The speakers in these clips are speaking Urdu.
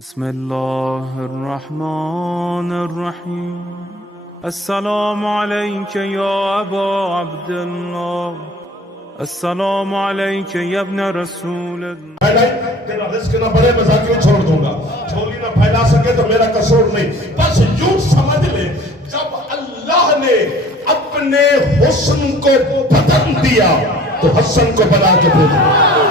بسم الله الرحمن الرحيم السلام عليك يا أبا عبد الله السلام عليك يا ابن رسول الله تیرا رزق نہ بڑے میں ذاکر چھوڑ دوں گا چھولی نہ پھیلا سکے تو میرا قصور نہیں بس یوں سمجھ لے جب اللہ نے اپنے حسن کو بدل دیا تو حسن کو بنا کے بھیجا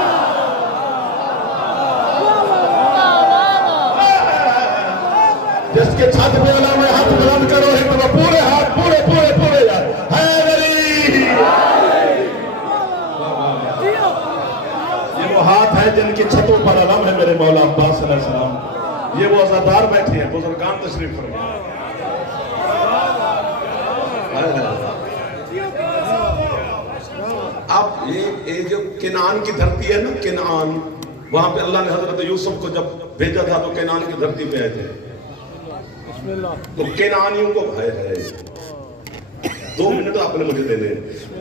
جس کے چھت پہ علامہ ہاتھ بلند کرو ایک دفعہ پورے ہاتھ پورے یار حیدری یہ وہ ہاتھ ہے جن کی چھتوں پر علم ہے میرے مولا عباس علیہ السلام یہ وہ عزادار بیٹھے ہیں بزرگان تشریف فرمائے اب یہ جو کنعان کی دھرتی ہے نا کنعان وہاں پہ اللہ نے حضرت یوسف کو جب بھیجا تھا تو کنعان کی دھرتی پہ آئے تھے تو کنعانیوں کو ہے 2 منٹ آپ نے مجھے دینے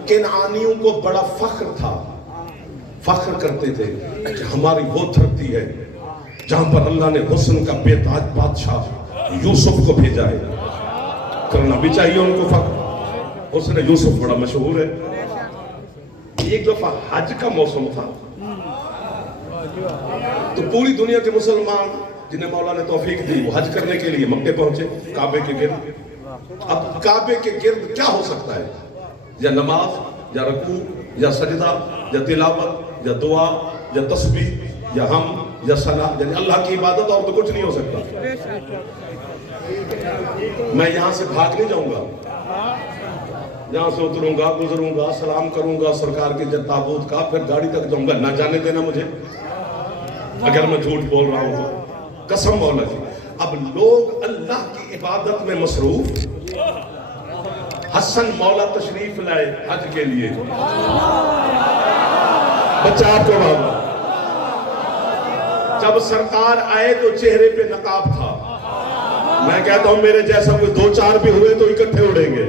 کنعانیوں کو بڑا فخر تھا فخر کرتے تھے کہ ہماری وہ دھرتی ہے جہاں پر اللہ نے حسن کا بے تاج بادشاہ یوسف کو بھیجا ہے کرنا بھی چاہیے ان کو فخر حسن یوسف بڑا مشہور ہے ایک دفعہ حج کا موسم تھا تو پوری دنیا کے مسلمان جنہیں مولا نے توفیق دی وہ حج کرنے کے لیے مکے پہنچے کعبے کے گرد اب کعبے کے گرد کیا ہو سکتا ہے یا نماز یا رکوع یا سجدہ یا تلاوت یا دعا یا تسبیح یا حمد یا صلاۃ یعنی اللہ کی عبادت اور تو کچھ نہیں ہو سکتا میں یہاں سے بھاگ نہیں جاؤں گا یہاں سے اتروں گا گزروں گا سلام کروں گا سرکار کے تابوت کا پھر گاڑی تک جاؤں گا نہ جانے دینا مجھے اگر میں جھوٹ بول رہا ہوں تو قسم مولا کی اب لوگ اللہ کی عبادت میں مصروف حسن مولا تشریف لائے حج کے لیے بچہ آپ کو بات جب سرکار آئے تو چہرے پہ نقاب تھا میں کہتا ہوں میرے جیسا کوئی 2-4 بھی ہوئے تو اکٹھے اڑیں گے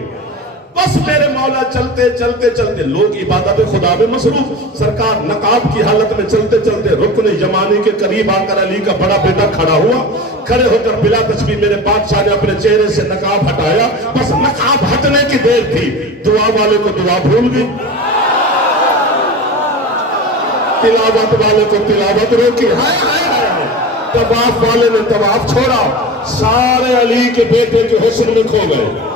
بس میرے مولا چلتے لوگ عبادت خدا میں مصروف سرکار نقاب کی حالت میں چلتے رکن یمانی کے قریب آ کر علی کا بڑا بیٹا کھڑا ہوا کھڑے ہو کر بلا تسبیح میرے بادشاہ نے اپنے چہرے سے نقاب ہٹایا بس نقاب ہٹنے کی دیر تھی دعا والے کو دعا بھول گئی تلاوت والے کو تلاوت روکی طواف والے نے طواف چھوڑا سارے علی کے بیٹے کے حسن میں کھو گئے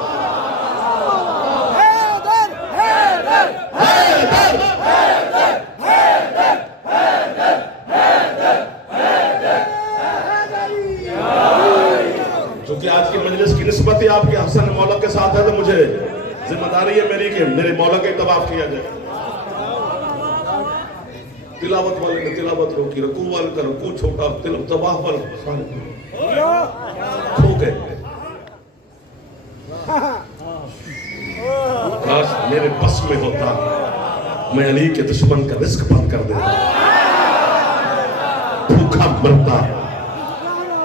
چونکہ آج کی مجلس کی نسبت ہی آپ کے حسن مولا کے ساتھ ہے تو مجھے ذمہ داری ہے میری کہ میرے مولا کا طواف کیا جائے تلاوت والے نے تلاوت روکی رکوع والے کا رکوع چھوٹا طواف والے کھو گئے کاش میرے بس میں ہوتا میں علی کے دشمن کا رزق بند کر دیتا بھوکا مرتا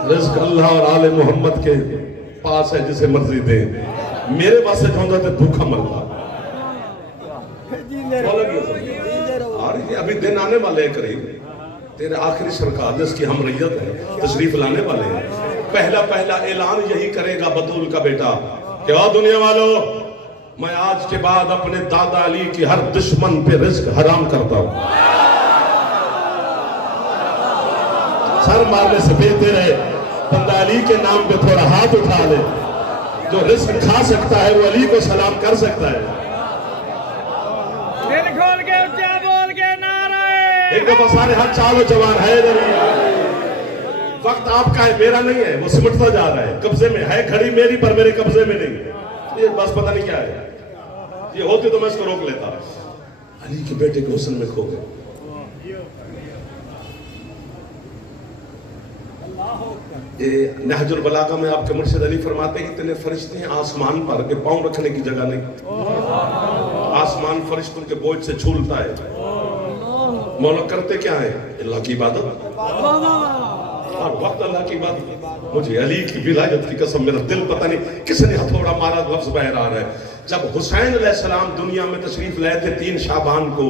رزق اللہ اور آل محمد کے پاس ہے جسے مرضی دے میرے پاس سے جاؤں تو بھوکا مرتا اور یہ ابھی دن آنے والے ہیں قریب تیرے آخری سرکار جس کی ہم ریت ہے تشریف لانے والے ہیں پہلا اعلان یہی کرے گا بطول کا بیٹا کہ او دنیا والوں میں آج کے بعد اپنے دادا علی کی ہر دشمن پہ رزق حرام کرتا ہوں سر مارنے سے بہتر ہے بندہ علی کے نام پہ تھوڑا ہاتھ اٹھا لے جو رزق کھا سکتا ہے وہ علی کو سلام کر سکتا ہے دل کھول کے اچھا بول کے نعرہ ایک دفعہ سارے ہاتھ چالو جوان ہے وقت آپ کا ہے میرا نہیں ہے وہ سمٹتا جا رہا ہے قبضے میں ہے کھڑی میری پر میرے قبضے میں نہیں یہ بس پتہ نہیں کیا ہے یہ ہوتی تو میں اس کو روک لیتا علی کے بیٹے کے حسن میں کھو گئے نہج البلاغہ میں آپ کے مرشد علی فرماتے ہیں اتنے فرشتے ہیں آسمان پر کہ پاؤں رکھنے کی جگہ نہیں آسمان فرشتوں کے بوجھ سے جھولتا ہے مولا کرتے کیا ہے اللہ کی عبادت اور وقت اللہ کی بات مجھے علی کی ولایت کی قسم میرا دل پتہ نہیں کس نے ہتھوڑا مارا لفظ بہر آ رہا ہے جب حسین علیہ السلام دنیا میں تشریف لائے تھے 3 شعبان کو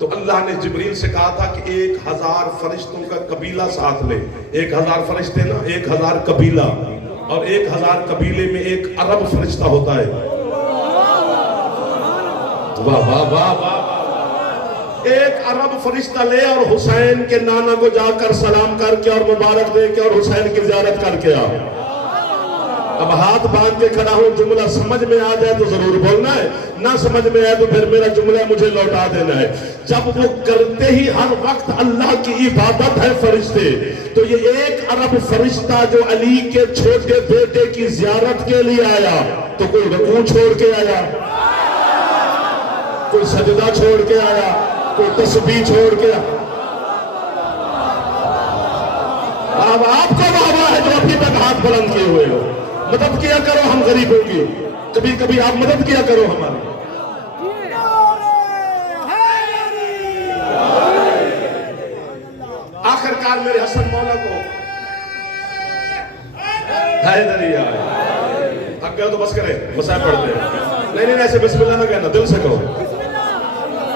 تو اللہ نے جبریل سے کہا تھا کہ 1000 فرشتوں کا قبیلہ ساتھ لے. 1000 فرشتے نا، 1000 قبیلہ، اور 1000 قبیلے میں 1 ارب فرشتہ ہوتا ہے. واہ واہ واہ واہ. 1 ارب فرشتہ لے اور حسین کے نانا کو جا کر سلام کر کے اور مبارک دے کے اور حسین کی زیارت کر کے آ. اب ہاتھ باندھ کے کھڑا ہوں، جملہ سمجھ میں آ جائے تو ضرور بولنا ہے، نہ سمجھ میں آئے تو پھر میرا جملہ مجھے لوٹا دینا ہے. جب وہ کرتے ہی ہر وقت اللہ کی عبادت ہے فرشتے، تو یہ 1 ارب فرشتہ جو علی کے چھوٹے بیٹے کی زیارت کے لیے آیا، تو کوئی رکوع چھوڑ کے آیا، کوئی سجدہ چھوڑ کے آیا، کوئی تسبیح چھوڑ کے آیا. اب آپ کو بابا ہے جو ابھی تک ہاتھ بلند کیے ہوئے ہو. مدد کیا کرو ہم غریبوں کی، کبھی کبھی آپ مدد کیا کرو ہماری. آخر کار میرے حسن مولا کو حیدری آئے. اب گئے تو بس کرے، مسائل پڑھتے ہیں. نہیں ایسے بسم اللہ نہ کہنا، دل سے کہو.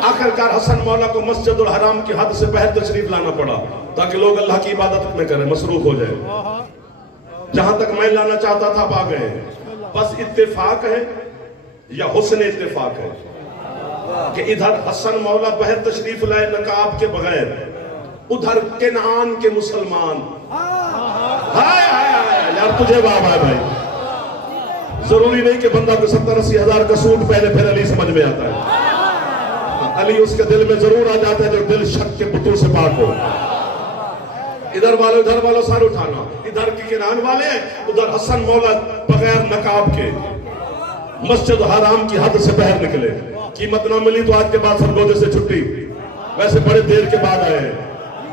آخر کار حسن مولا کو مسجد الحرام کی حد سے باہر تشریف لانا پڑا تاکہ لوگ اللہ کی عبادت میں کریں، مصروف ہو جائے. جہاں تک میں لانا چاہتا تھا آ گئے. بس اتفاق ہے یا حسن اتفاق ہے کہ ادھر حسن مولا باہر تشریف لائے نقاب کے بغیر، ادھر کنعان کے مسلمان. ہائے ہائے ہائے یار، تجھے باب ہے بھائی. ضروری نہیں کہ بندہ کو 70-80 ہزار کا سوٹ پہنے پھر علی سمجھ میں آتا ہے. علی اس کے دل میں ضرور آ جاتا ہے جو دل شک کے بتوں سے پاک ہو. ادھر والوں سار اٹھانا. ادھر کے کنعان والے ہیں، ادھر حسن مولا بغیر نقاب کے مسجد حرام کی حد سے باہر نکلے. قیمت نہ ملی تو آج کے بعد سرگودے سے چھٹی، ویسے بڑے دیر کے بعد آئے ہیں.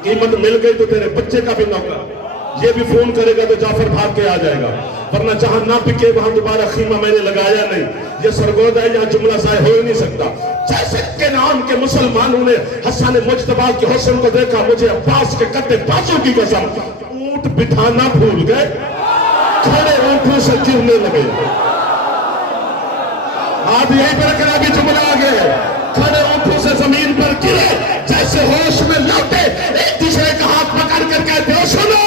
قیمت مل گئی تو تیرے بچے کا بھی نوکر، یہ بھی فون کرے گا تو جعفر بھاگ کے آ جائے گا. ورنہ جہاں نہ پکے وہاں دوبارہ خیمہ میں نے لگایا نہیں. یہ سرگود ہے، یہاں جملہ ضائع ہو ہی نہیں سکتا. جیسے کنعان کے مسلمانوں نے حسن مجتبی کے حسن کو دیکھا، مجھے عباس کے کتے بازو کی قسم، اونٹ بٹھانا بھول گئے، کھڑے اونٹوں سے گرنے لگے. آپ یہی پر کرا بھی جملہ آگے، کھڑے اونٹوں سے زمین پر گرے، جیسے ہوش میں لوٹے ایک دوسرے کا ہاتھ پکڑ کر کہتے ہیں سنو،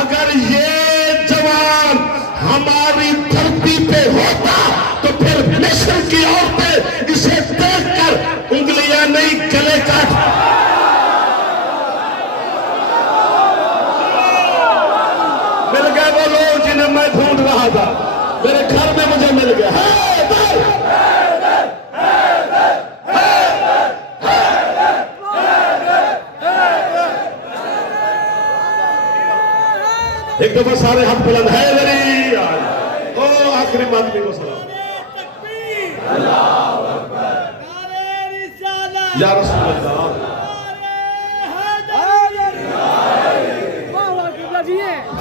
اگر یہ جوان ہماری دھرتی پہ ہوتا تو پھر مصر کی عورتیں اسے دیکھ کر انگلیاں نہیں گلے کاٹ. مل گئے وہ لوگ جنہیں میں ڈھونڈ رہا تھا، میرے گھر میں مجھے مل گئے. ایک دفعہ سارے ہاتھ بلند ہے میری او آخری ماتمی کو سلام. یا رسول اللہ.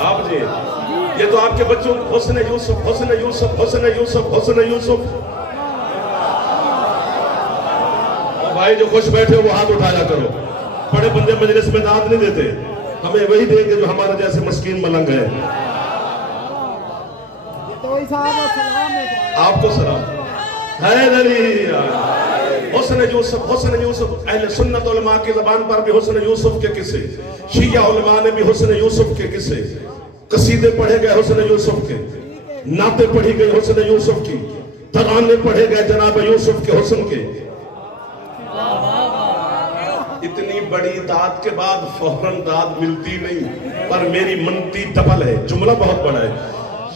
آپ جی یہ تو آپ کے بچوں حسن یوسف حسن یوسف حسن یوسف حسن یوسف. بھائی جو خوش بیٹھے وہ ہاتھ اٹھایا کرو. بڑے بندے مجلس میں داد نہیں دیتے، ہمیں وہی دیں گے جو ہمارا جیسے مسکین ملنگ ہے. آپ کو سلام. حیدری حسن یوسف حسن یوسف. اہل سنت علماء کی زبان پر بھی حسن یوسف کے قصے، شیعہ علماء نے بھی حسن یوسف کے قصے، قصیدے پڑھے گئے حسن یوسف کے، نعتیں پڑھی گئی حسن یوسف کی، ترانے پڑھے گئے جناب یوسف کے حسن کے. اتنی بڑی داد کے بعد فوراً داد ملتی نہیں، پر میری منتی ڈبل ہے. جملہ بہت بڑا ہے.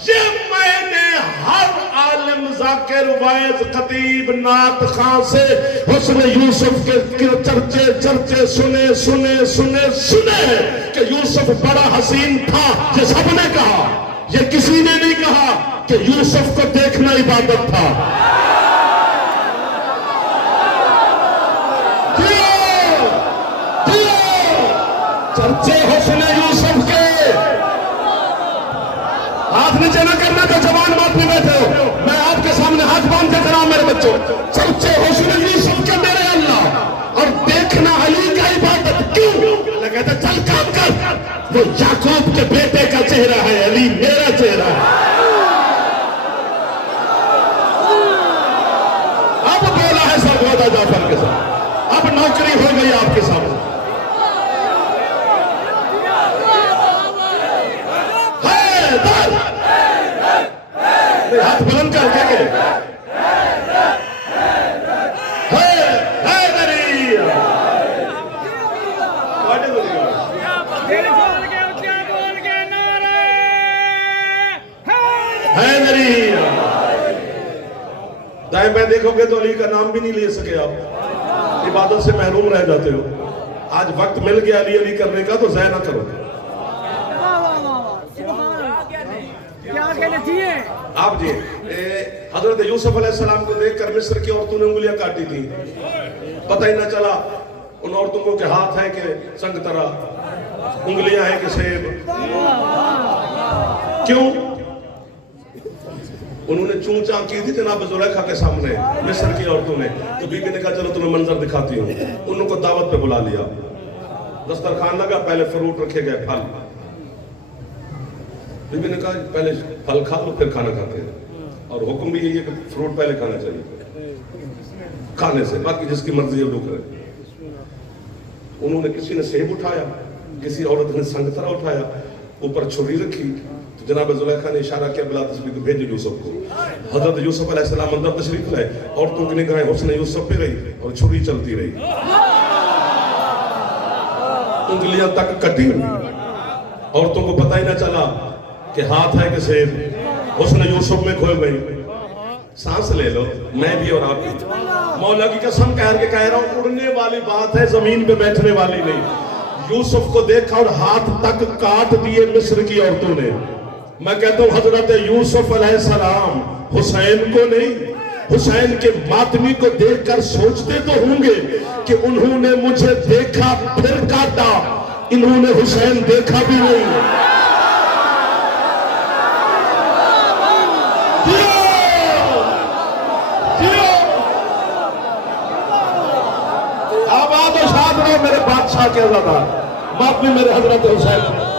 یہ میں نے ہر عالم ذاکر وائز خطیب نعت خان سے حسن یوسف کے چرچے سنے کہ یوسف بڑا حسین تھا. یہ سب نے کہا، یہ کسی نے نہیں کہا کہ یوسف کو دیکھنا عبادت تھا. چرچے حسن یوسف کے، ہاتھ نیچے نہ کرنا تو جوان بات میں بیٹھے ہو. میں آپ کے سامنے ہاتھ باندھ کے کھڑا ہوں میرے بچوں. چرچے حسن یوسف کے میرے اللہ، اور دیکھنا علی کا عبادت کیوں؟ اللہ کہتا چل کام کر، وہ یعقوب کے بیٹے کا چہرہ ہے، علی میرا چہرہ ہے. اب بولا ہے سرگودا جعفر کے ساتھ. اب نوکری ہو گئی آپ کے سامنے. ہاتھ بلند کر کے دائیں بائیں دیکھو گے تو علی کا نام بھی نہیں لے سکے آپ, عبادت سے محروم رہ جاتے ہو. آج وقت مل گیا علی علی کرنے کا تو ضائع نہ کرو. آپ جی حضرت یوسف علیہ السلام کو دیکھ کر مصر کی عورتوں نے انگلیاں کاٹی تھی, پتہ ہی نہ چلا ان عورتوں کو کہ ہاتھ ہے کہ سنگ ترا, انگلیاں ہیں کہ سیب. کیوں؟ انہوں نے چون چاں کی تھی جناب زلیخا کے سامنے مصر کی عورتوں نے, تو بی بی نے کہا چلو تمہیں منظر دکھاتی ہوں. انہوں کو دعوت پہ بلا لیا, دسترخوان لگا, پہلے فروٹ رکھے گئے, پھل. بی بی نے کہا پہلے پھل کھا لو پھر کھانا کھاتے ہیں, اور حکم بھی یہی ہے کہ فروٹ پہلے کھانا چاہیے کھانے سے, باقی جس کی مرضی ہے وہ کرے. انہوں نے کسی نے سیب اٹھایا, کسی عورت نے سنگترا اٹھایا, اوپر چھری رکھی, تو جناب زلیخا نے اشارہ کیا بلا تسبیح کو بھیجو یوسف کو. حضرت یوسف علیہ السلام اندر تشریف لائے, عورتوں کی نگاہیں حسن یوسف پہ رہی اور چھری چلتی رہی, انگلیاں تک کٹی, عورتوں کو پتہ ہی نہ چلا کہ ہاتھ ہے کہ سیب, حسن یوسف میں کھو گئی. سانس لے لو میں بھی اور آپ بھی. مولا کی قسم کہہ رہا ہوں, اڑنے والی بات ہے, زمین پہ بیٹھنے والی نہیں. یوسف کو دیکھا اور ہاتھ تک کاٹ دیے مصر کی عورتوں نے. میں کہتا ہوں حضرت یوسف علیہ السلام حسین کو نہیں, حسین کے ماتمی کو دیکھ کر سوچتے تو ہوں گے کہ انہوں نے مجھے دیکھا پھر کاٹا, انہوں نے حسین دیکھا بھی نہیں. آباد و شاد رہو میرے بادشاہ کے عزادار, ماتمی میرے حضرت حسین.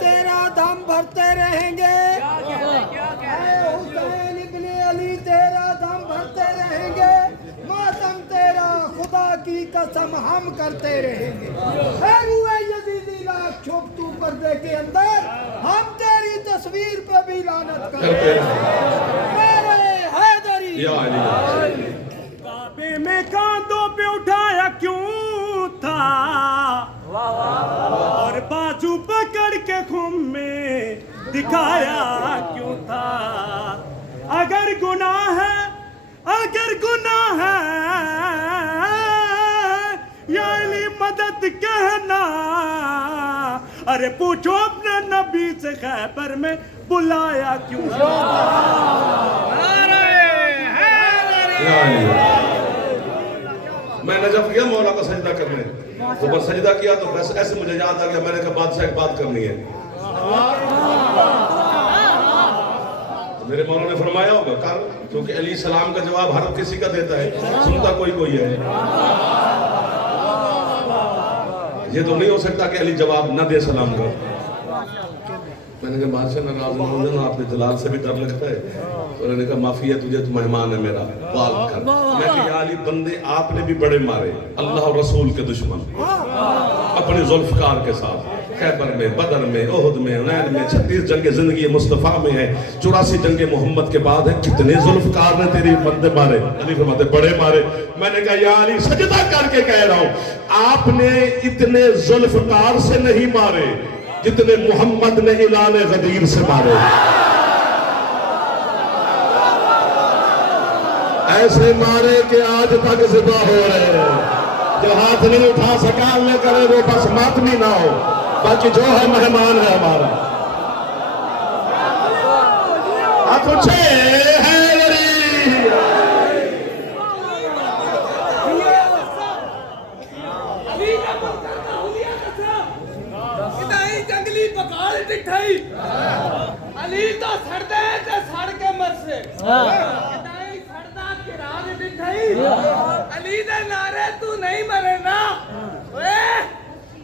تیرا دم بھرتے رہیں گے, حسین ابن علی تیرا دم بھرتے رہیں گے, ماتم تیرا خدا کی قسم ہم کرتے رہیں گے. اے روئے یزیدی لاکھ چھپ تو پردے کے اندر, ہم تیری تصویر پہ بھی لعنت کرتے ہیں. میرے حیدری کعبے میں کاندھوں پہ اٹھایا کیوں تھا, اور بازو پکڑ کے خم میں دکھایا کیوں تھا. اگر گناہ ہے, اگر گناہ ہے یا علی مدد کہنا, ارے پوچھو اپنے نبی سے خیبر میں بلایا کیوں تھا. میں نے جب گیا مولا کا سجدہ کرنے, تو بس سجدہ کیا تو ایسے مجھے یاد آ گیا, میں نے کہا بادشاہ ایک بات کرنی ہے. تو میرے مولا نے فرمایا ہوگا کر, کیونکہ علیہ السلام کا جواب ہر کسی کا دیتا ہے, سنتا کوئی ہے. یہ تو نہیں ہو سکتا کہ علی جواب نہ دے سلام کا. میں نے کہا بادشاہ ناراض نہ ہو جانا, آپ نے جلال سے بھی ڈر لگتا ہے. تو انہوں نے کہا معافی ہے تجھے, تو مہمان ہے میرا, بال کر. میں کہا یا علی بندے آپ نے بھی بڑے مارے, اللہ اور رسول کے دشمن, اپنے ذوالفقار کے ساتھ, خیبر میں, بدر میں, احد میں, حنین میں, 36 جنگ زندگی مصطفیٰ میں ہے, 84 جنگ محمد کے بعد ہے. کتنے ذوالفقار نے تیری بندے مارے؟ علی فرماتے بڑے مارے. میں نے کہا یا علی سجدہ کر کے کہہ رہا ہوں, آپ نے اتنے ذوالفقار سے نہیں مارے جتنے محمد نے اعلان غدیر سے مارے. ایسے مارے کہ آج تک ذبح ہو رہے ہیں. جو ہاتھ نہیں اٹھا سکا اللہ کرے وہ بس ماتمی نہ ہو, باقی جو ہے مہمان ہے ہمارا. آپ اچھے ہیں جنگلی بکال ڈٹھائی, علی تو سڑتے ہیں تے سڑ کے مرسے, سڑتا کرار ڈٹھائی, علی دے نعرے تو نہیں مرے نا.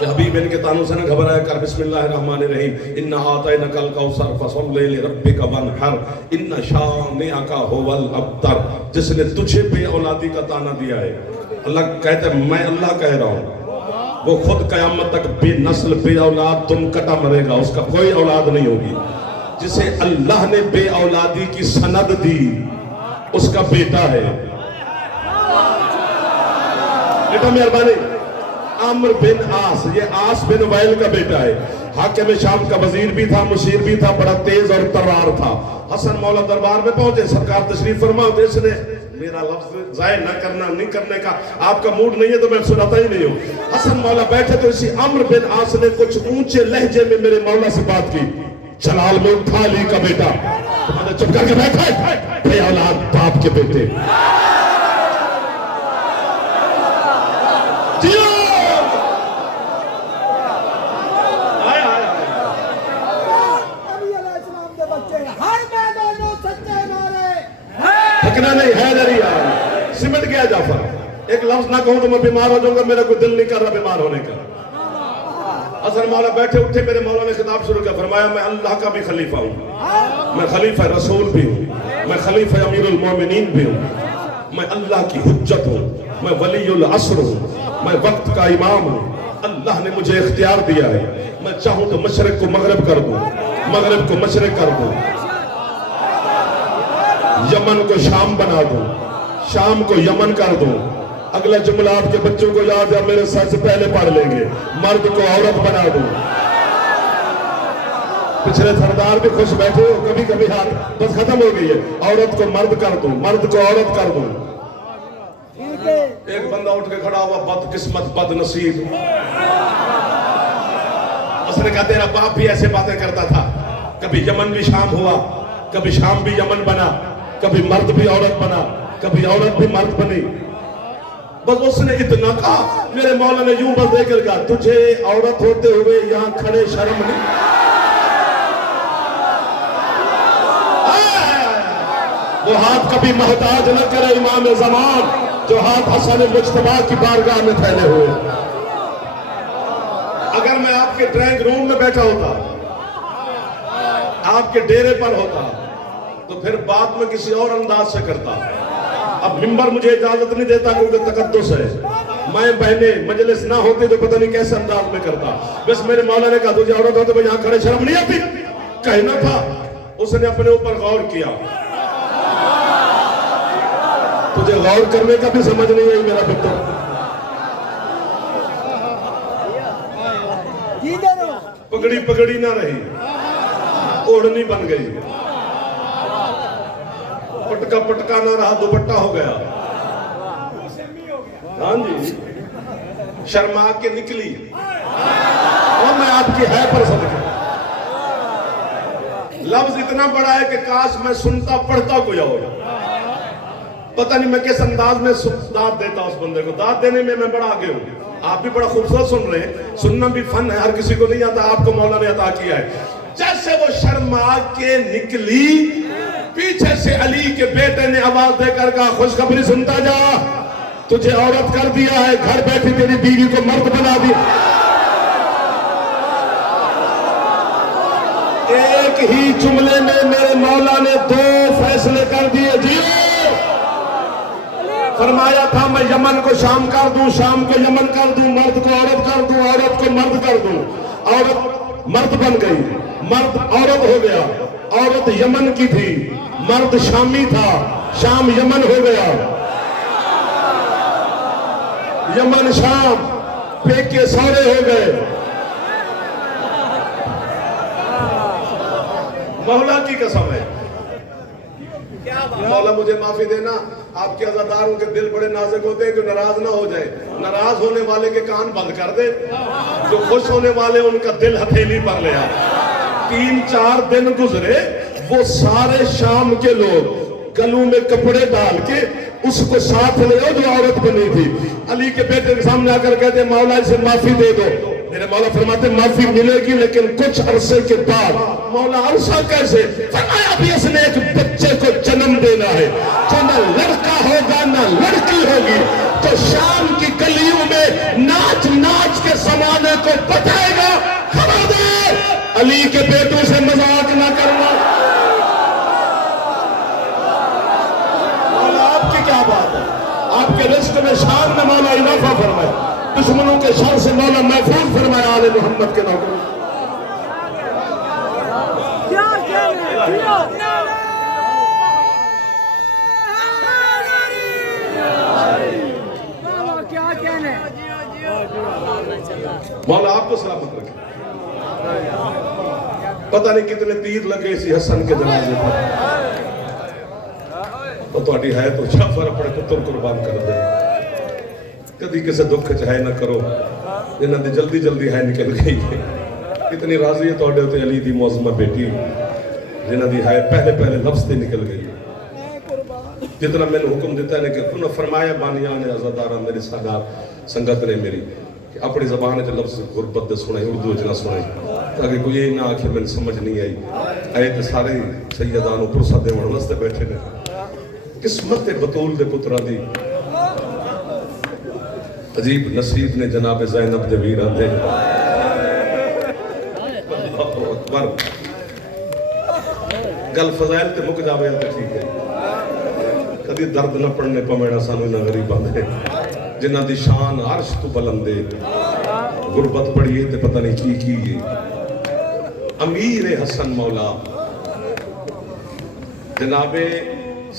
کہ حبیب ان کے تانوں سے نہ گھبرایا کر. بسم اللہ الرحمن الرحیم. انا اعطیناک الکوثر فصلی لربک وانحر ان شانئک ھو الابتر. جس نے تجھے بے اولادی کا تانا دیا ہے، اللہ کہتا ہے میں اللہ کہہ رہا ہوں، وہ خود قیامت تک بے نسل بے اولاد تم کٹا مرے گا، اس کا کوئی اولاد نہیں ہوگی. جسے اللہ نے بے اولادی کی سند دی اس کا بیٹا ہے. بیٹا مہربانی، عمرو بن عاص، یہ عاص بن وائل کا بیٹا ہے. حاکم شام کا وزیر بھی تھا، مشیر بھی تھا، بڑا تیز اور ترار تھا. حسن مولا دربار میں پہنچے، سرکار تشریف فرما ہوتے، اس نے میرا لفظ ضائع نہ کرنا، نہیں کرنے کا آپ کا موڈ نہیں ہے تو میں سناتا ہی نہیں ہوں. حسن مولا بیٹھے تو اسی عمرو بن عاص نے کچھ اونچے لہجے میں میرے مولا سے بات کی. جلال میں اٹھا علی کا بیٹا، تمہارے چپ کر کے بیٹھا بے اولاد باپ کے بیٹے. تھکنا نہیں، حیدری آیا سمٹ گیا جعفر. ایک لفظ نہ کہوں تو میں بیمار ہو جاؤں گا، میرا کوئی دل نہیں کر رہا بیمار ہونے کا. حسن مولا بیٹھے اٹھے، میرے مولا نے خطاب شروع کیا، فرمایا میں اللہ کا بھی خلیفہ ہوں، میں خلیفہ رسول بھی ہوں، میں خلیفہ امیر المومنین بھی ہوں، میں اللہ کی حجت ہوں، میں ولی العصر ہوں، میں وقت کا امام ہوں. اللہ نے مجھے اختیار دیا ہے، میں چاہوں تو مشرق کو مغرب کر دوں، مغرب کو مشرق کر دوں، یمن کو شام بنا دوں، شام کو یمن کر دوں. اگلا جملہ آپ کے بچوں کو یاد ہے، میرے سر سے پہلے پڑھ لیں گے. مرد کو عورت بنا دوں. پچھلے سردار بھی خوش بیٹھے ہو، کبھی کبھی ہاتھ بس ختم ہو گئی ہے. عورت کو مرد کر دوں، مرد کو عورت کر دوں. ایک بندہ اٹھ کے کھڑا ہوا، بد قسمت بد نصیب. اس نے کہا تیرا باپ بھی ایسے باتیں کرتا تھا، کبھی یمن بھی شام ہوا، کبھی شام بھی یمن بنا، کبھی مرد بھی عورت بنا، کبھی عورت بھی مرد بنی. بس اس نے اتنا کہا، میرے مولا نے یوں بس دیکھ کر کہا تجھے عورت ہوتے ہوئے یہاں کھڑے شرم نہیں؟ وہ ہاتھ کبھی محتاج نہ کرے امام زمان جو ہاتھ حسن مجتبی کی بارگاہ میں پھیلے ہوئے. اگر میں آپ کے ڈرائنگ روم میں بیٹھا ہوتا، آپ کے ڈیرے پر ہوتا، تو پھر بات میں کسی اور انداز سے کرتا. اب ممبر مجھے اجازت نہیں دیتا کیونکہ تقدس ہے. مائیں بہنیں مجلس نہ ہوتے تو پتہ نہیں کیسے انداز میں کرتا. بس میرے مولا نے کہا تجھے عورت ہوتے ہوئے یہاں کھڑے شرم نہیں آتی؟ کہنا تھا. اس نے اپنے اوپر غور کیا. تجھے غور کرنے کا بھی سمجھ نہیں آئی میرا پتر. پگڑی پگڑی نہ رہی، اوڑھنی بن گئی. پٹکا پٹکا نہ رہا، دوپٹہ ہو گیا. ہاں جی، شرما کے نکلی. اور میں آپ کی ہے پر صدقہ. لفظ اتنا بڑا ہے کہ کاش میں سنتا پڑھتا کوئی اور. پتہ نہیں میں کس انداز میں داد دیتا اس بندے کو. داد دینے میں بڑا آگے ہوں. آپ بھی بڑا خوبصورت سن رہے ہیں. سننا بھی فن ہے، ہر کسی کو نہیں آتا. آپ کو مولا نے عطا کیا ہے. جیسے وہ شرما کے نکلی، پیچھے سے علی کے بیٹے نے آواز دے کر کہا خوشخبری سنتا جا، تجھے عورت کر دیا ہے، گھر بیٹھی تیری بیوی کو مرد بنا دیا. ایک ہی جملے میں میرے مولا نے 2 فیصلے کر دیے. جی فرمایا تھا میں یمن کو شام کر دوں، شام کو یمن کر دوں، مرد کو عورت کر دوں، عورت کو مرد کر دوں. عورت مرد بن گئی، مرد عورت ہو گیا. عورت یمن کی تھی، مرد شامی تھا، شام یمن ہو گیا. یمن شام پیکے سارے ہو گئے. مولا کی قسم ہے. مولا مجھے معافی دینا، آپ کے عزاداروں کے دل بڑے نازک ہوتے ہیں کہ ناراض نہ ہو جائے. ناراض ہونے والے کے کان بند کر دے، جو خوش ہونے والے ان کا دل ہتھیلی پر لے آئے. 3-4 دن گزرے، وہ سارے شام کے لوگ گلوں میں کپڑے ڈال کے اس کو ساتھ لے آؤ جو عورت بنی تھی. علی کے بیٹے کے سامنے آ کر کہتے مولا اسے معافی دے دو. میرے مولا فرماتے معافی ملے گی لیکن کچھ عرصے کے بعد. مولا عرصہ کیسے؟ فرمایا ابھی اس نے ایک بچے کو جنم دینا ہے جو نہ لڑکا ہوگا نہ لڑکی ہوگی. تو شام کی گلیوں میں ناچ ناچ کے زمانے کو بتائے گا خبردار علی کے بیٹوں سے مذاق نہ کرنا. مولا آپ کی کیا بات ہے؟ آپ کے رزق میں شان میں مولا اضافہ فرمائے, دشمنوں کے شر سے مولا محفوظ فرمائے. آل محمد کے نوکر مولا آپ کو سلامت رکھے. پتہ نہیں کتنے تیر لگے اسی حسن کے جنازے پر, تو تہاڈی ہے تو جعفر اپنے پتر قربان کر دے. کدی کسے دکھ چاہے نہ کرو, جنہاں دی جلدی جلدی ہے نکل گئی. کتنی راضی ہے تہاڈے تے علی دی معظمہ بیٹی, جنہاں دی ہے پہلے پہلے لفظ تے نکل گئی. جتنا میں نے حکم دیتا ہے کہ انہوں نے فرمایا بانیان عزادارہ میری سنگت نے میری کہ اپنی زبان سے لفظ غربت دے سنیں, اردو اچنا سنیں, تاکہ کوئی یہ نہ آکھے میں سمجھ نہیں آئی. آئے تو سارے سیدانوں پرسہ دے وڑوستے بیٹھے نے. قسمت بطول دے پترہ دی عجیب نصیب نے جناب زینب دے ویرہ دے. اللہ اکبر. گل فضائل تے مک جاوے تے ٹھیک ہے, کدی درد نہ پڑھنے پمینا سانو نہ غریب آندے جنہ دی شان عرش تو بلندے. غربت پڑھیے تے پتہ نہیں کی امیر حسن مولا جناب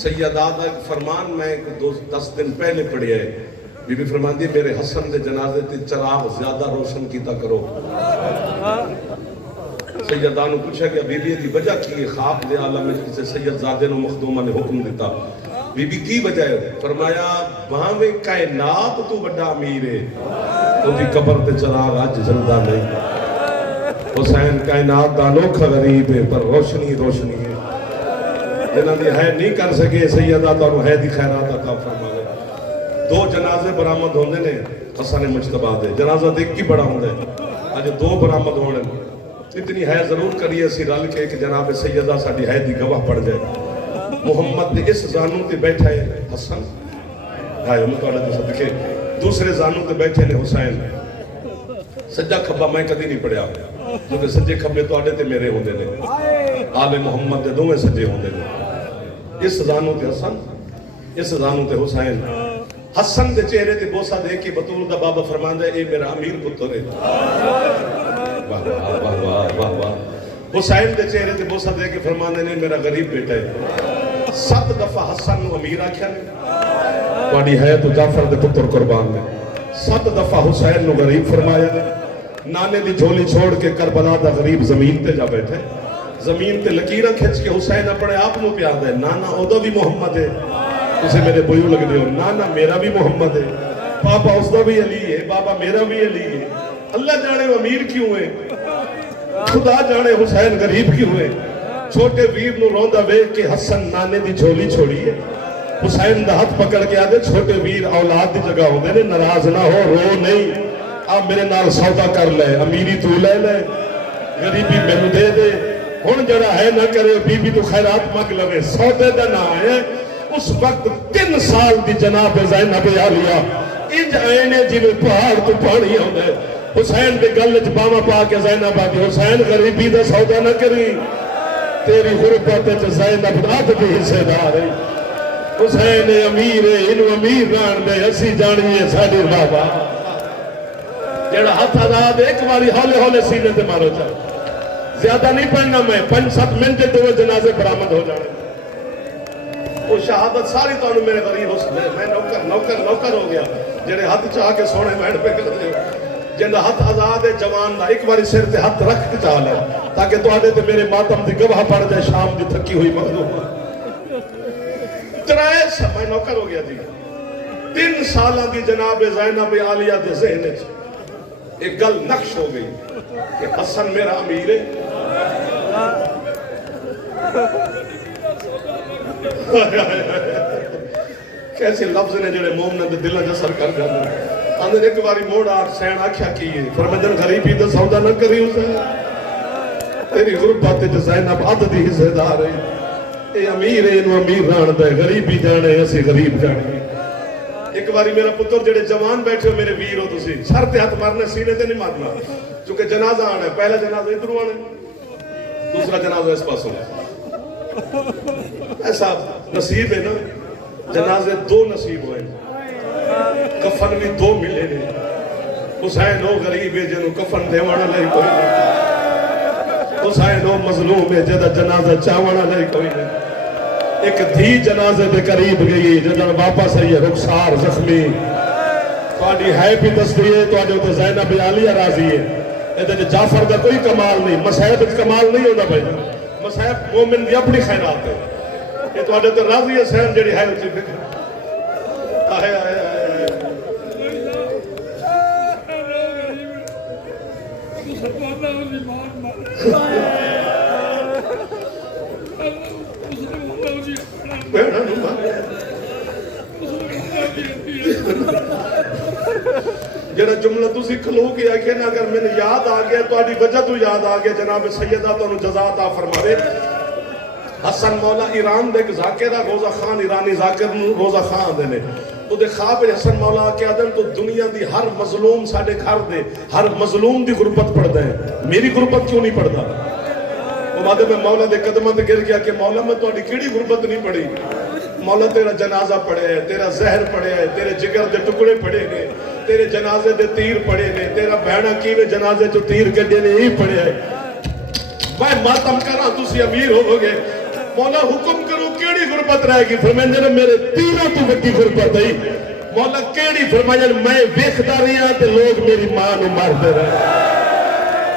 سیداد فرمان میں 10 دن پہلے پڑھے ہے. بی بی فرمان دی میرے حسن دے جنازے تے چراغ زیادہ روشن کیتا کرو. سیدانو پوچھا کہ بی بی دی وجہ کی خواب دے عالم میں جسے سید زادے نو مخدومہ نے حکم دیتا. بی بی کی وجہ ہے؟ فرمایا وہاں میں کائنات تو بڑا امیر ہے, تو دی قبر تے چراغ آج جلدہ نہیں. حسین کائنات دا انوکھا غریب ہے پر روشنی روشنی ہے. جنہاں دی ہے نہیں کر سکے سیدہ تانوں ہے دی خیرات عطا فرمائے. 2 جنازے برآمد ہوندے نے حسن مجتبیٰ دے. جنازہ دیکھ کی بڑا ہوندے اج 2 برآمد ہونے. اتنی ہے ضرور کریے اسی رل کے کہ جناب سیدہ ساڈی ہے دی گواہ پڑ جائے. محمد دے اس زانوں تے بیٹھا ہے حسن, آئے مطالعہ دے صدقے دوسرے زانوں تے بیٹھے نے حسین. سجا کھبا میں کدی نہیں پڑھیا کیونکہ سجے کھبے تو آڑے تے میرے ہوندے نے. آل محمد دے دوویں سجے ہوندے نے. اس زانوں تے حسن, اس زانوں تے حسین. حسن دے چہرے تے بوسہ دے کے بطول دا بابا فرماندا ہے اے میرا امیر پتر ہے. واہ واہ واہ واہ واہ واہ. حسین دے چہرے تے بوسہ دے کے فرماندے نے میرا غریب بیٹا ہے. 7 دفعہ حسن نو امیر آکھیا نے, تہاڈی ہے تو جعفر دے پتر قربان نے. 7 دفعہ حسین نو غریب فرمایا نے. نانے دی جھولی چھوڑ کے کربلا دا غریب زمین تے جا بیٹھے. زمین تے لکیراں کھچ کے حسین اپنے آپ نو پیار دے, نانا اودا بھی محمد ہے, اسے میرے بویو لگ دے ہو, نانا میرا بھی محمد ہے, پاپا اس دا بھی علی ہے, بابا میرا بھی علی ہے. اللہ جانے وہ امیر کیوں ہے, خدا جانے حسین غریب کیوں ہے. چھوٹے ویر نو روندہ ویکھ کے حسن نانے دی جھولی چھوڑی ہے. حسین دا ہاتھ پکڑ کے آدھے چھوٹے ویر اولاد دی جگہ ہوندے نے, ناراض نہ ہو, رو نہیں, آپ میرے نال سودا کر لے, امیری تو لے لے, غریبی میں دے دے. ہن جڑا ہے نہ کرے, بی بی تو خیرات مانگ لوے, سودے دا نہ آئے. اس وقت 3 سال دی جناب زینب عالیہ انج آئینے جی میں پہاڑ تو پانی ہوندے. حسین دے گل چ باواں پا کے زینب آدھی حسین غریبی دا سودا نہ کری, تیری غربت چ زینب رات دی حصے دار ہے. حسین امیر ہے, انو امیر ران دے, اسی جانیے ساڈی بابا. جڑا ہاتھ آزاد ایک باری ہولے ہولے سینے تے مارو چاہ, زیادہ نہیں پڑھنا میں, 5-7 منٹ دو جنازے برآمد ہو جانے. وہ شہادت ساری تو میرے غریب حسن ہے. میں نوکر نوکر نوکر ہو گیا جڑے ہاتھ چاہ کے سونے مہن پہ کر دے ہو. جن ہاتھ آزاد ہے جوان دا ایک باری سر تے ہاتھ رکھ کے چاہ لے, تاکہ تو آدھے تے میرے ماتم دی گواہ پڑ جائے شام دی تھکی ہوئی مخدوم. 3 میں نوکر ہو گیا جی. 3 سالہ دی جناب زینب عالیہ دے ذہن ایک گل نقش ہو گئی کہ حسن میرا امیر ہے. کیسے لفظ نے جڑے مومن دے دل وچ اثر کر جاندے ہیں. اندر ایک باری موڑ آ سین آکھیا کیے فرمایا غریبی دا سودا نہ کری حسین, تیری غربت تے زینب عد دی حصے دار ہے. اے امیر ہے, انو امیر ران دے, غریبی جانے اسی غریب جانے. ایک باری میرا پتر جڑے جوان بیٹھے ہو میرے ویر ہو تسی سر تے ہاتھ مارنا سینے تے نہیں مارنا چونکہ جنازہ آنا ہے پہلا جنازہ ادھر آنا ہے دوسرا جنازہ اس پاسوں ایسا نصیب ہے نا جنازے دو نصیب ہوئے کفن بھی دو ملے نے حسین ہو غریب ہے جنہوں کفن دیوانا نہیں کوئی نہیں حسین ہو مظلوم ہے جدہ جنازہ چاوانا نہیں کوئی نہیں ایک دھی جنازے دے قریب گئی جدن واپس آئی ہے رخسار زخمی تھوڑی ہے بھی تصدیے تھوڑے تو زینب عالیہ راضی ہے ادھر جعفر دا کوئی کمال نہیں مسائب کمال نہیں ہونا بھائی مسائب مومن دی اپنی خیرات ہے یہ تھوڑے تو راضی ہے سین جڑی ہے اچھی فکر آئے آئے آئے جڑا جملہ تسی کھلو کے آکھے نا اگر میں نے یاد آ گیا تو آڈی وجہ تو یاد آ گیا جناب سیدہ تو انہوں جزا عطا فرمارے حسن مولا ایران دے ذاکرہ روزہ خان ایرانی ذاکر روزہ خان دینے تو دے خواب حسن مولا کے آدم تو دنیا دی ہر مظلوم ساڑھے گھر دے ہر مظلوم دی غربت پڑھ دے میری غربت کیوں نہیں پڑھ دا وہ بعد میں مولا دے قدمہ دے گر گیا کہ مولا میں تو آڈی کیڑی غربت نہیں پڑھی مولا تیرا جنازہ پڑھے ہے تیرا زہر پڑھے ہے تیرے جگر دے ٹکڑے پڑھے نے تیرے جنازے دے تیر پڑھے نے تیرا بہنہ کیوے جنازے جو تیر کڈے نے ہی پڑھے ہے میں ماتم کراں تسی امیر ہو گے مولا حکم کرو کیڑی غربت رہے گی فرمائیں جنہوں میرے تیروں تو وکی غربت ہے مولا کیڑی فرمائیں جنہوں میں ویکھدا رہی ہوں تے لوگ میری ماں نو مارتے رہے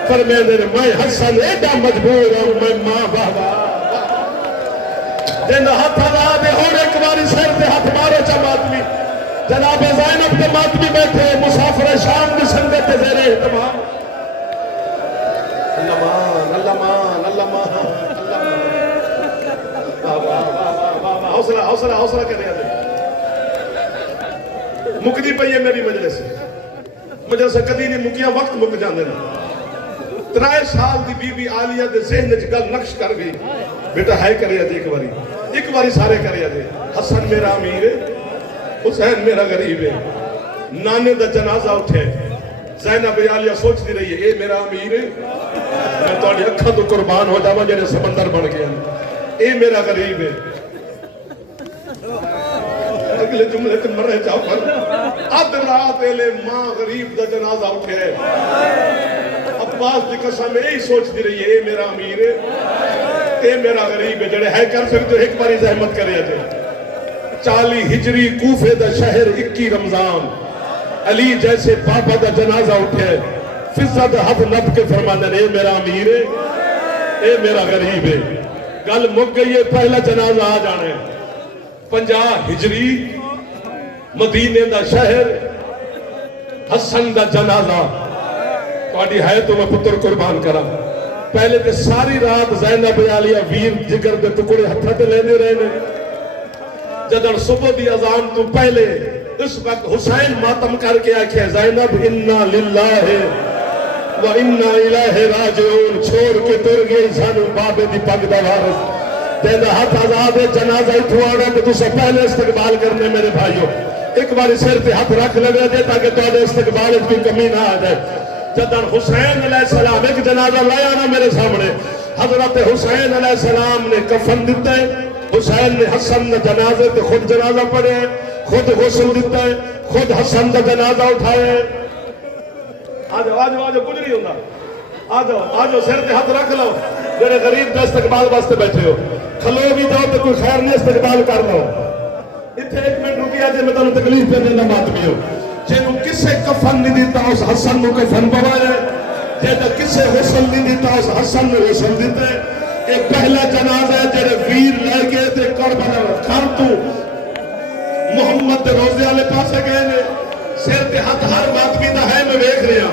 فرمائیں جنہوں میں حسن ایڈا مجبور ہوں میں ماں بابا جن ہاتھ آدھے ہون ایک باری سر دے ہاتھ مارو چا ماتمی جناب زینب کے ماتمی بیٹھے مسافر شام کی سنگت زیر اہتمام اللہ مان اللہ مان اللہ مان حوصلہ حوصلہ حوصلہ کرنے آتے مکدی پہ یہ میری مجلس کدی نہیں مکیا وقت مک جاندے نا 3 سال دی بی بی عالیہ دے ذہن گل نقش کر گئی بیٹا ہے کرے آجے ایک باری سارے کرے آجے حسن میرا امیر ہے حسین میرا غریب ہے نانے دا جنازہ اٹھے زینب عالیہ سوچ دی رہی ہے اے میرا امیر ہے میں تو آنی اکھا تو قربان ہو جاوا جنہیں سمندر بڑھ گیا اے میرا غریب ہے اگلے جملے تم مرے چاہو پر اب رات لے ماں غریب دا جنازہ اٹھے عباس دی قسم یہی سوچ دی رہی ہے اے میرا امیر ہے اے میرا غریب ہے جڑے ہے کر سکتے ایک باری زحمت کرے آجے 40 ہجری کوفے دا شہر 21 رمضان علی جیسے پاپا دا جنازہ اٹھے فضہ دا حد نب کے فرمانے اے میرا امیر ہے اے میرا غریب ہے گل مک گئی ہے پہلا جنازہ آ جانے 50 ہجری مدینے دا شہر حسن دا جنازہ کوڑی ہے تو میں پتر قربان کرا پہلے تے ساری رات زینب عالیہ ویر جگر دے ٹکڑے ہتھا تے لینے رہنے جدن صبح دی اذان تو پہلے اس وقت حسین ماتم کر کے آکھے زینب انا للہ و انا الہ راجعون چھوڑ کے تر گئی سانو بابے دی پگ دا وارث تیندہ ہاتھ آزاد جنازہ اتھو آنا کہ تُسے پہلے استقبال کرنے میرے بھائیوں ایک باری سر پہ ہاتھ رکھ لگا دے تاکہ تُوڑے استقبال کی کمی نہ آ جائے جدن حسین علیہ السلام ایک جنازہ لائے آنا میرے سامنے حضرت حسین علیہ السلام نے کفن دیتا ہے حسین نے حسن نے جنازے تے خود جنازہ پڑھے خود غسل دیتا ہے خود حسن کا جنازہ اٹھائے آجو آجو آجو کچھ نہیں ہوتا آجو آجو سر پہ ہاتھ رکھ لو جڑے غریب کا استقبال واسطے بیٹھے ہو کھلو بھی جاؤ تو کوئی خیر نہیں استقبال کر لو اتھے 1 منٹ رکی آجے میں تنہوں تکلیف پہ دینا ماتمی ہو جنہوں کسے کفن نہیں دیتا اس حسن نو کفن پوائے جنہوں کسے غسل نہیں دیتا اس حسن نو غسل دیتے ایک پہلا جنازہ ہے جڑے ویر لے گئے تھے کربلا کھر تو محمد روزے والے پاسے گئے نے سر تے ہاتھ ہر ماتمی دا ہے میں دیکھ رہا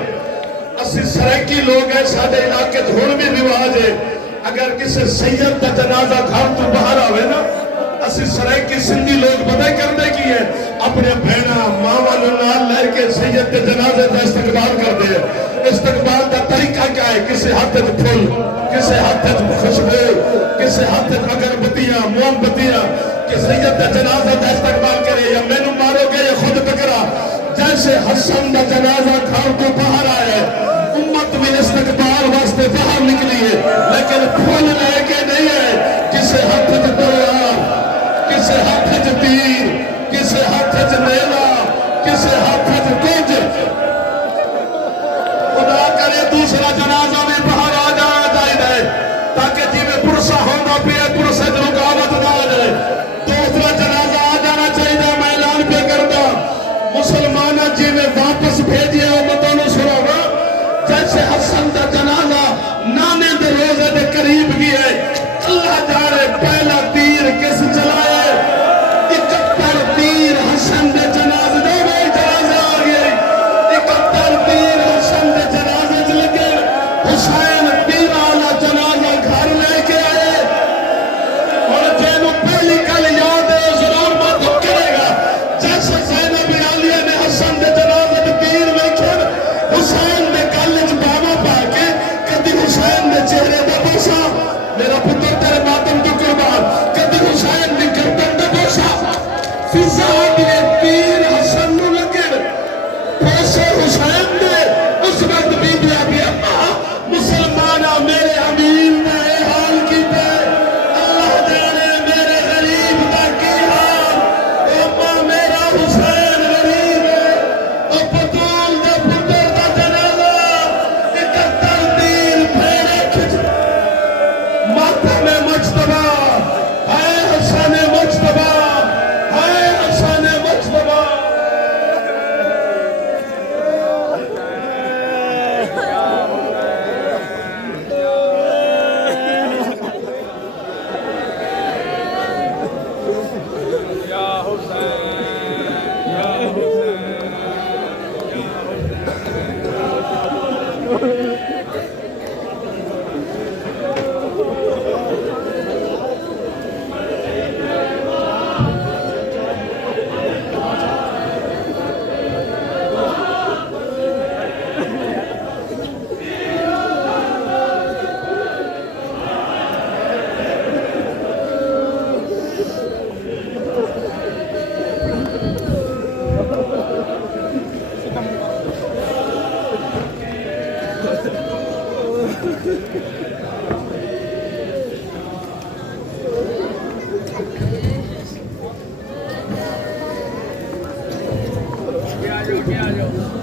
اسی سرائکی لوگ ہیں سارے علاقے دھون بھی رواج ہے اگر کسی سید دا جنازہ گھر تو باہر آوے نا اسی سرائکی سندھی لوگ بدائی کرنے کی ہے اپنے بھینا ماما نال لے کے سید کے جنازے دا استقبال کر دے استقبال دا طریقہ کیا ہے کسی ہاتھ پھول کسی ہاتھ خوشبو کسی ہاتھ اگربتیاں موم بتیاں کہ سید دا جنازہ دا استقبال کرے یا میں نو مارو گے یا خود جیسے حسن کا جنازہ گھر تو باہر آئے امت میں استقبال واسطے باہر نکلی ہے لیکن پھول لے کے نہیں ہے کسے ہاتھ چ تلوار کسے ہاتھ چ تیر کسے ہاتھ چ نیلا کسے ہاتھ چ کچھ خدا کرے دوسرا جنازہ بھی باہر آ جانا چاہیے تاکہ جی میں پرسا ہونا پیا پرسے جو رکاوٹ نہ آ جائے دوسرا جنازہ آ جانا چاہیے میں اعلان پہ کرتا مسلمانہ جی میں واپس بھیجئے امتوں نے سنو جیسے حسن کا جنازہ نانے دے روزے دے قریب کی ہے اللہ جانے پہلا تیر کس چلائے 71 تیر حسن دے جنازے دے میں جنازے آ گئے 71 تیر حسن دے جنازے چل گئے حسین تیر آلہ جنازہ گھر لے کے آئے اور جنہوں پہلی کل یاد ہے ضرور بات کرے گا جیسے زینب عالیہ نے حسن دے جنازے دے تیر میں کھر حسین نے کالج باما پا کے کدی حسین نے چہرے دے بوسا میرا پتر تیرے ماتم تو قربان کدی حسین نے گردن دے بوسا فضا دے تیر حسن نو لگے بوسے حسین نے اس وقت بی بی ابی اما مسلمانہ میرے امین نے اے حال کی تے اللہ جانے میرے غریب دا کی حال اما میرا حسین غریب ہے او پتول دے پتر دا جنازہ 71 تیر پھیرے کھچ ماتم مجتبہ ہے حسن مجتبہ ہے حسن مجتبہ آ جاؤ